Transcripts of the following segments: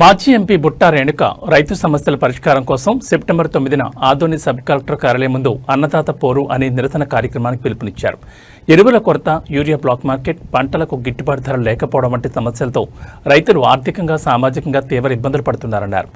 మాజీ ఎంపీ బుట్టా రేణుక రైతు సమస్యల పరిష్కారం కోసం సెప్టెంబర్ 9న ఆదోని సబ్ కలెక్టర్ కార్యాలయం ముందు అన్నదాత పోరు అనే నిరసన కార్యక్రమానికి పిలుపునిచ్చారు. ఎరువుల కొరత, యూరియా బ్లాక్ మార్కెట్, పంటలకు గిట్టుబాటు ధర లేకపోవడం వంటి సమస్యలతో రైతులు ఆర్థికంగా, సామాజికంగా తీవ్ర ఇబ్బందులు పడుతున్నారన్నారు.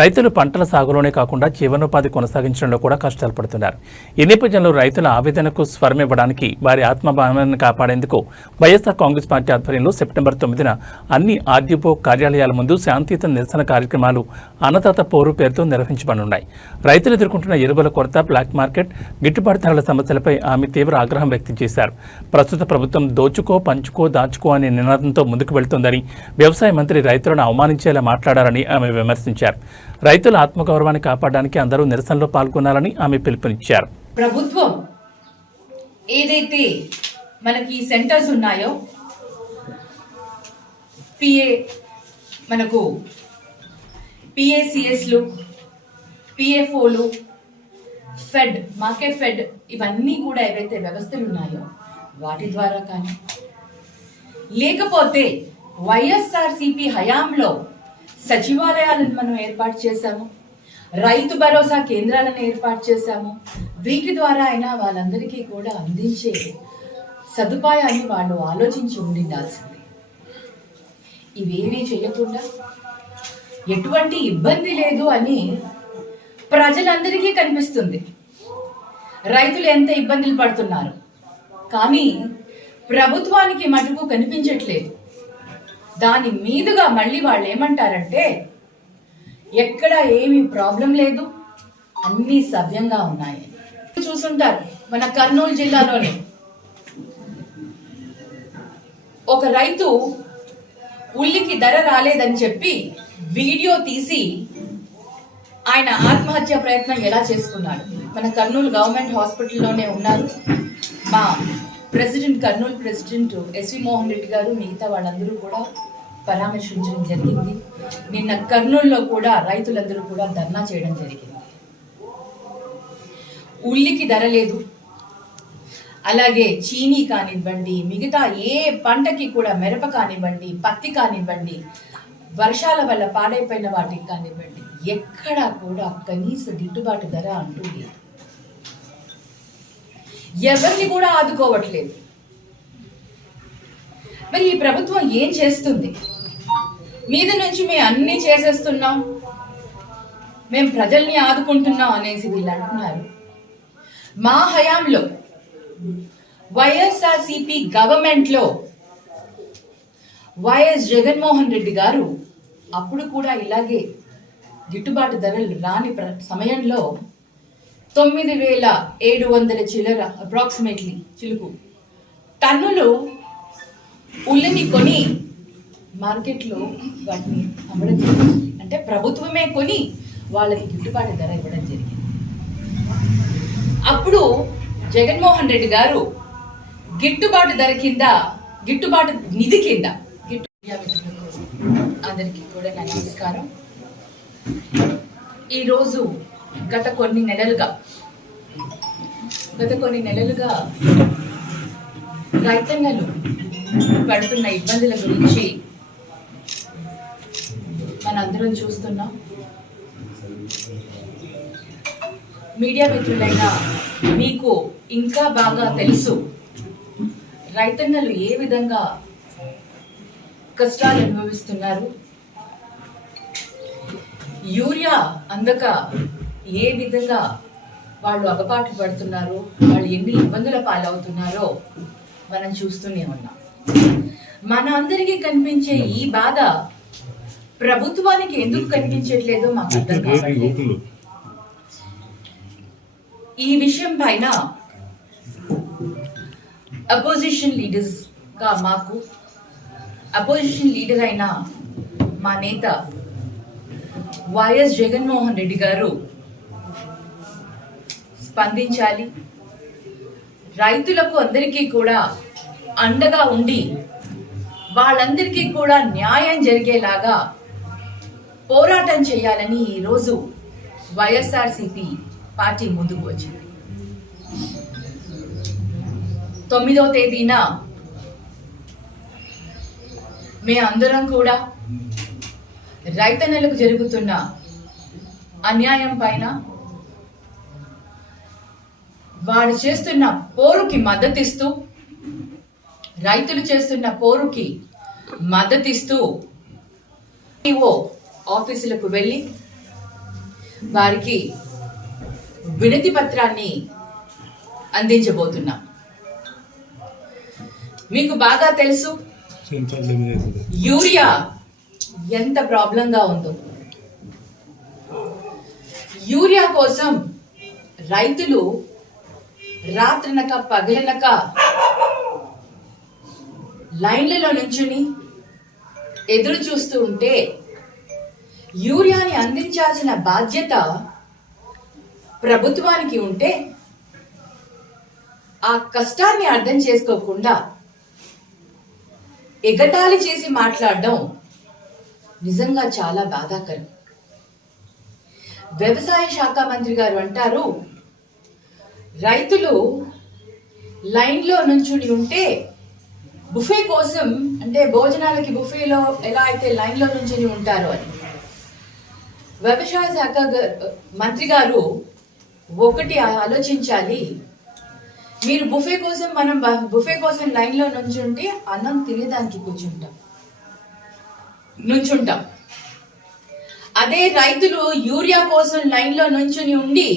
రైతులు పంటల సాగులోనే కాకుండా జీవనోపాధి కొనసాగించడంలో కూడా కష్టాలు పడుతున్నారు. ఈ నేపథ్యంలో రైతుల ఆవేదనకు స్వరమివ్వడానికి, వారి ఆత్మభావాన్ని కాపాడేందుకు వైఎస్ఆర్ కాంగ్రెస్ పార్టీ ఆధ్వర్యంలో సెప్టెంబర్ 9న అన్ని ఆర్డీఓ కార్యాలయాల ముందు శాంతియుత నిరసన కార్యక్రమాలు అన్నదాత పోరు పేరుతో నిర్వహించబడనున్నాయి. రైతులు ఎదుర్కొంటున్న ఎరువుల కొరత, బ్లాక్ మార్కెట్, గిట్టుబాటు ధరల సమస్యలపై ఆమె తీవ్ర ఆగ్రహం వ్యక్తం చేశారు. ప్రస్తుత ప్రభుత్వం దోచుకో, పంచుకో, దాచుకో అనే నినాదంతో ముందుకు వెళ్తోందని, వ్యవసాయ మంత్రి రైతులను అవమానించేలా మాట్లాడారని ఆమె విమర్శించారు. రైతుల ఆత్మగౌరవాన్ని కాపాడడానికి అందరూ నిరసనలో పాల్గొనాలని ఆమె పిలుపునిచ్చారు. ప్రభుత్వం ఏదైతే మనకి సెంటర్స్ ఉన్నాయో, మనకు పిఏసిఎస్లు, పిఎఫ్ఓలు, ఫెడ్, మార్కెట్ ఫెడ్, ఇవన్నీ కూడా ఏవైతే వ్యవస్థలు ఉన్నాయో వాటి ద్వారా కానీ, లేకపోతే వైఎస్ఆర్సిపి హయాంలో సచివాలయాలను మనం ఏర్పాటు చేశాము, రైతు భరోసా కేంద్రాలను ఏర్పాటు చేశాము. వీటి ద్వారా అయినా వాళ్ళందరికీ కూడా అందించే సదుపాయాన్ని వాళ్ళు ఆలోచించి ఉండాల్సింది. ఇవేమీ చేయకుండా ఎటువంటి ఇబ్బంది లేదు అని ప్రజలందరికీ కనిపిస్తుంది. రైతులు ఎంత ఇబ్బందులు పడుతున్నారు, కానీ ప్రభుత్వానికి మటుకు కనిపించట్లేదు. దాని మీదుగా మళ్ళీ వాళ్ళు ఏమంటారంటే ఎక్కడ ఏమీ ప్రాబ్లం లేదు, అన్నీ సవ్యంగా ఉన్నాయి. చూసుంటారు, మన కర్నూలు జిల్లాలోనే ఒక రైతు ఉల్లికి ధర రాలేదని చెప్పి వీడియో తీసి ఆయన ఆత్మహత్య ప్రయత్నం ఎలా చేసుకున్నాడు. మన కర్నూలు గవర్నమెంట్ హాస్పిటల్లోనే ఉన్నారు. మా president, Kurnool president S V Mohan Reddy గారు, మిగతా వాళ్ళందరూ కూడా పరామర్శించడం జరిగింది. నిన్న కర్నూలులో కూడా రైతులందరూ కూడా ధర్నా చేయడం జరిగింది. ఉల్లికి ధర లేదు, అలాగే చీనీ కానివ్వండి, మిగతా ఏ పంటకి కూడా, మిరప కానివ్వండి, పత్తి కానివ్వండి, వర్షాల వల్ల పాడైపోయిన వాటికి కానివ్వండి, ఎక్కడా కూడా కనీస గిట్టుబాటు ధర అంటూ లేదు. ఎవరిని కూడా ఆదుకోవట్లేదు. మరి ఈ ప్రభుత్వం ఏం చేస్తుంది? మీద నుంచి మేము అన్ని చేసేస్తున్నాం, మేము ప్రజల్ని ఆదుకుంటున్నాం అనేసి వీళ్ళు అంటున్నారు. మా హయాంలో వైఎస్ఆర్సిపి గవర్నమెంట్ లో వైఎస్ జగన్మోహన్ రెడ్డి గారు అప్పుడు కూడా ఇలాగే గిట్టుబాటు ధరలు రాని సమయంలో 9,700 చిల్లర, అప్రాక్సిమేట్లీ చిలుకు టన్నులు ఉల్లిని కొని మార్కెట్లో వాటిని అమ్మడం జరిగింది. అంటే ప్రభుత్వమే కొని వాళ్ళకి గిట్టుబాటు ధర ఇవ్వడం జరిగింది. అప్పుడు జగన్మోహన్ రెడ్డి గారు గిట్టుబాటు ధర కింద, గిట్టుబాటు నిధి కింద, అందరికీ కూడా నా నమస్కారం. ఈరోజు గత కొన్ని నెలలుగా రైతన్నలు పడుతున్న ఇబ్బందుల గురించి మనందరం చూస్తున్నాం. మీడియా మిత్రులైన మీకు ఇంకా బాగా తెలుసు రైతన్నలు ఏ విధంగా కష్టాలు అనుభవిస్తున్నారు, యూరియా అందక ఏ విధంగా వాళ్ళు అగపాటు పడుతున్నారు, వాళ్ళు ఎన్ని ఇబ్బందుల పాలవుతున్నారో మనం చూస్తూనే ఉన్నాం. మన అందరికీ కనిపించే ఈ బాధ ప్రభుత్వానికి ఎందుకు కనిపించట్లేదో మాకు అర్థం కావట్లేదు. ఈ విషయం పైన అపోజిషన్ లీడర్స్ గా మాకు అపోజిషన్ లీడర్ అయిన మా నేత వైఎస్ జగన్మోహన్ రెడ్డి గారు స్పందించాలి. రైతులకు అందరికీ కూడా అండగా ఉండి వాళ్ళందరికీ కూడా న్యాయం జరిగేలాగా పోరాటం చేయాలని ఈరోజు వైఎస్ఆర్సిపి పార్టీ ముందుకు వచ్చింది. 9వ తేదీన మేమందరం కూడా రైతన్నలకు జరుగుతున్న అన్యాయం పైన, వాడు చేస్తున్న పోరుకి మద్దతిస్తూ, రైతులు చేస్తున్న పోరుకి మద్దతిస్తూ ఈఓ ఆఫీసులకు వెళ్ళి వారికి వినతి పత్రాన్ని అందించబోతున్నాం. మీకు బాగా తెలుసు యూరియా ఎంత ప్రాబ్లంగా ఉందో. యూరియా కోసం రైతులు రాత్రనక పగలనక లైన్లలో నుంచుని ఎదురు చూస్తూ ఉంటే, యూరియాని అందించాల్సిన బాధ్యత ప్రభుత్వానికి ఉంటే ఆ కష్టాన్ని అర్థం చేసుకోకుండా ఎగతాళి చేసి మాట్లాడడం నిజంగా చాలా బాధాకరం. వ్యవసాయ శాఖ మంత్రి గారు అంటారు, రైతులు లైన్లో నుంచుని ఉంటే బుఫే కోసం, అంటే భోజనాలకి బుఫేలో ఎలా అయితే లైన్లో నుంచుని ఉంటారో అని. వ్యవసాయ శాఖ మంత్రి గారు ఒకటి ఆలోచించాలి, మీరు మనం బుఫే కోసం లైన్లో నుంచుంటే అన్నం తినేదానికి నుంచుంటాం. అదే రైతులు యూరియా కోసం లైన్లో నుంచుని ఉండి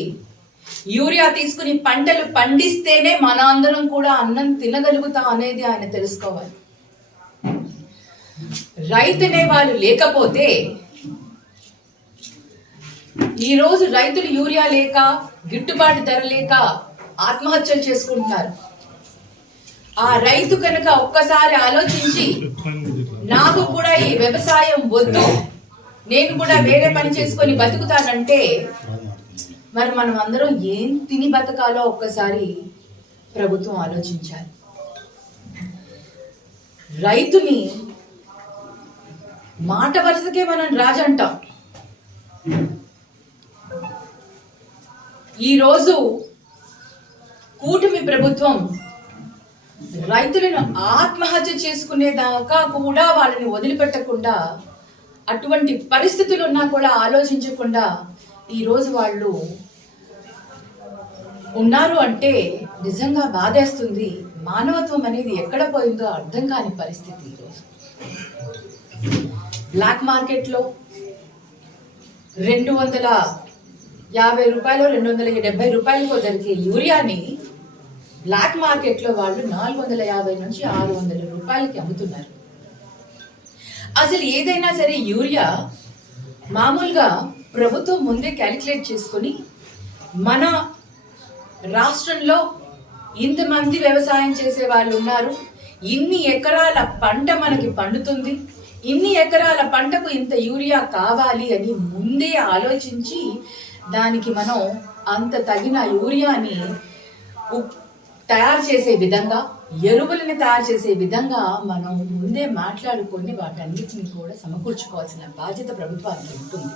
యూరియా తీసుకుని పంటలు పండిస్తేనే మన అందరం కూడా అన్నం తినగలుగుతాం అనేది ఆయన తెలుసుకోవాలి. రైతునే వాళ్ళు లేకపోతే ఈరోజు రైతులు యూరియా లేక, గిట్టుబాటు ధర లేక ఆత్మహత్యలు చేసుకుంటున్నారు. ఆ రైతు కనుక ఒక్కసారి ఆలోచించి, నాకు కూడా ఈ వ్యవసాయం వద్దు, నేను కూడా వేరే పని చేసుకొని బతుకుతానంటే, మరి మనం అందరం ఏం తిని బతకాలో ఒక్కసారి ప్రభుత్వం ఆలోచించాలి. రైతుని మాట వరుసకే మనం రాజు అంటాం. ఈరోజు కూటమి ప్రభుత్వం రైతులను ఆత్మహత్య చేసుకునేదాకా కూడా వాళ్ళని వదిలిపెట్టకుండా, అటువంటి పరిస్థితులు ఉన్నా కూడా ఆలోచించకుండా ఈరోజు వాళ్ళు ఉన్నారు అంటే నిజంగా బాధేస్తుంది. మానవత్వం అనేది ఎక్కడ పోయిందో అర్థం కాని పరిస్థితి. ఈరోజు బ్లాక్ మార్కెట్లో 250 రూపాయలు, 270 రూపాయలకు దొరికే యూరియాని బ్లాక్ మార్కెట్లో వాళ్ళు 450 నుంచి 600 రూపాయలకి అమ్ముతున్నారు. అసలు ఏదైనా సరే యూరియా మామూలుగా ప్రభుత్వం ముందే క్యాలిక్యులేట్ చేసుకుని, మన రాష్ట్రంలో ఇంతమంది వ్యవసాయం చేసే వాళ్ళు ఉన్నారు, ఇన్ని ఎకరాల పంట మనకి పండుతుంది, ఇన్ని ఎకరాల పంటకు ఇంత యూరియా కావాలి అని ముందే ఆలోచించి దానికి మనం అంత తగిన యూరియాని తయారు చేసే విధంగా, ఎరువులని తయారు చేసే విధంగా మనం ముందే మాట్లాడుకొని వాటన్నిటిని కూడా సమకూర్చుకోవాల్సిన బాధ్యత ప్రభుత్వానికి ఉంటుంది.